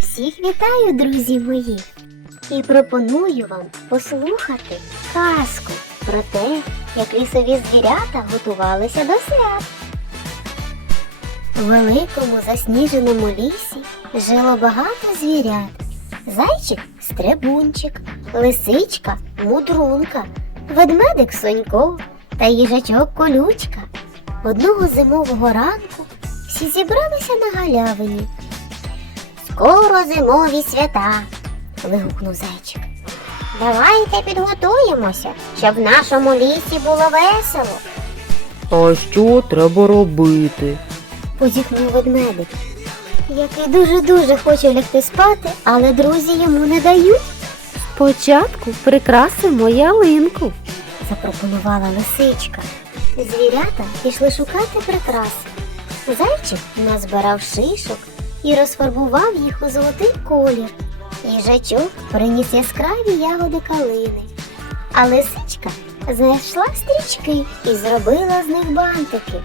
Всіх вітаю, друзі мої, і пропоную вам послухати казку про те, як лісові звірята готувалися до свят. У великому засніженому лісі жило багато звірят. Зайчик стрибунчик, лисичка мудрунка, ведмедик сонько та їжачок колючка. Одного зимового ранку всі зібралися на галявині. Скоро зимові свята. вигукнув зайчик. Давайте підготуємося, щоб в нашому лісі було весело, А що треба робити? позіхнув ведмедик, який дуже-дуже хоче лягти спати, але друзі йому не дають, Спочатку прикрасимо ялинку. запропонувала лисичка. Звірята пішли шукати прикраси. Зайчик назбирав шишок і розфарбував їх у золотий колір. Їжачок приніс яскраві ягоди калини. А лисичка знайшла стрічки і зробила з них бантики.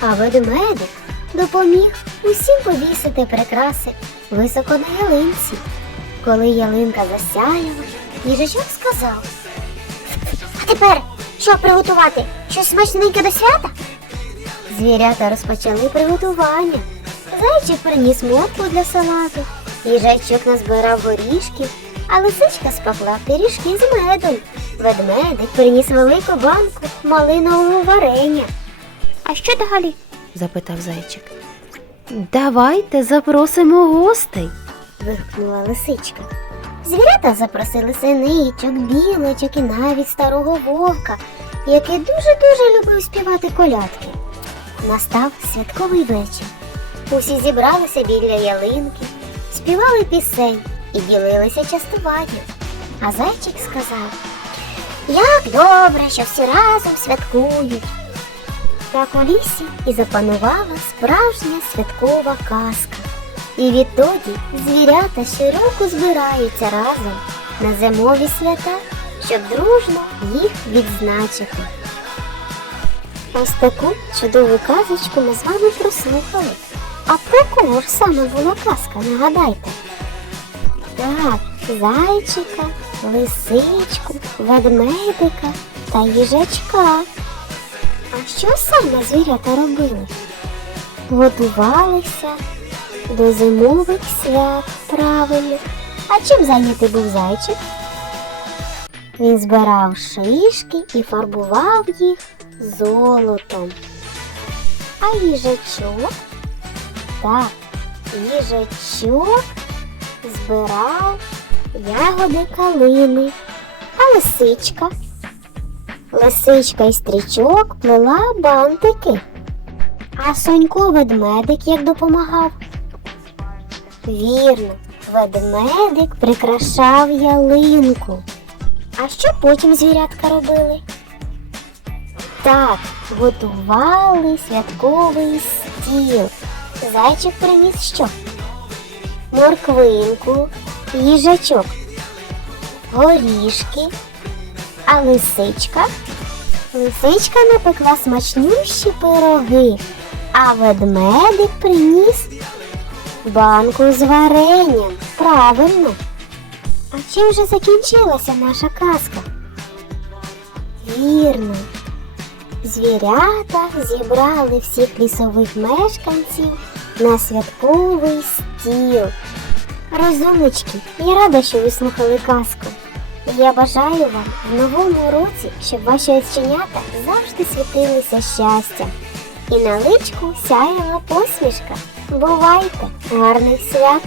А ведмедик допоміг усім повісити прикраси високо на ялинці. Коли ялинка засяяла, їжачок сказав. А тепер що приготувати? Щось смачненьке до свята? Звірята розпочали приготування. Зайчик приніс моркву для салату, їжачок назбирав горішків, а лисичка спекла пиріжки з медом. Ведмедик приніс велику банку малинового варення. А що далі? запитав зайчик. Давайте запросимо гостей. вигукнула лисичка. Звірята запросили синичок, білочок і навіть старого вовка, який дуже-дуже любив співати колядки. Настав святковий вечір. Усі зібралися біля ялинки, співали пісень і ділилися частуванням. А зайчик сказав: Як добре, що всі разом святкують. Так у лісі і запанувала справжня святкова казка. І відтоді звірята щороку збираються разом на зимові свята, щоб дружно їх відзначити. Ось таку чудову казочку ми з вами прослухали. А про кого ж саме була казка, нагадайте? Так, зайчика, лисичку, ведмедика та їжачка. А що саме звірята робили? Готувалися до зимових свят, правильно. А чим зайнятий був зайчик? Він збирав шишки і фарбував їх золотом. А їжачок? Так, їжачок збирав ягоди калини. А лисичка? Лисичка і стрічок плела бантики. А Сонько ведмедик як допомагав? Вірно, ведмедик прикрашав ялинку. А що потім звірятка робили? Так, готували святковий стіл. Зайчик приніс що? Морквинку, їжачок, горішки, а лисичка? Лисичка напекла смачнющі пироги, а ведмедик приніс банку з варенням. Правильно. А чим же закінчилася наша казка? Вірно. Звірята зібрали всіх лісових мешканців на святковий стіл. Розумнички, я рада, що ви слухали казку. Я бажаю вам в новому році, щоб ваші оченята завжди світилися щастям. І на личку сяяла посмішка. Бувайте! Гарних свят!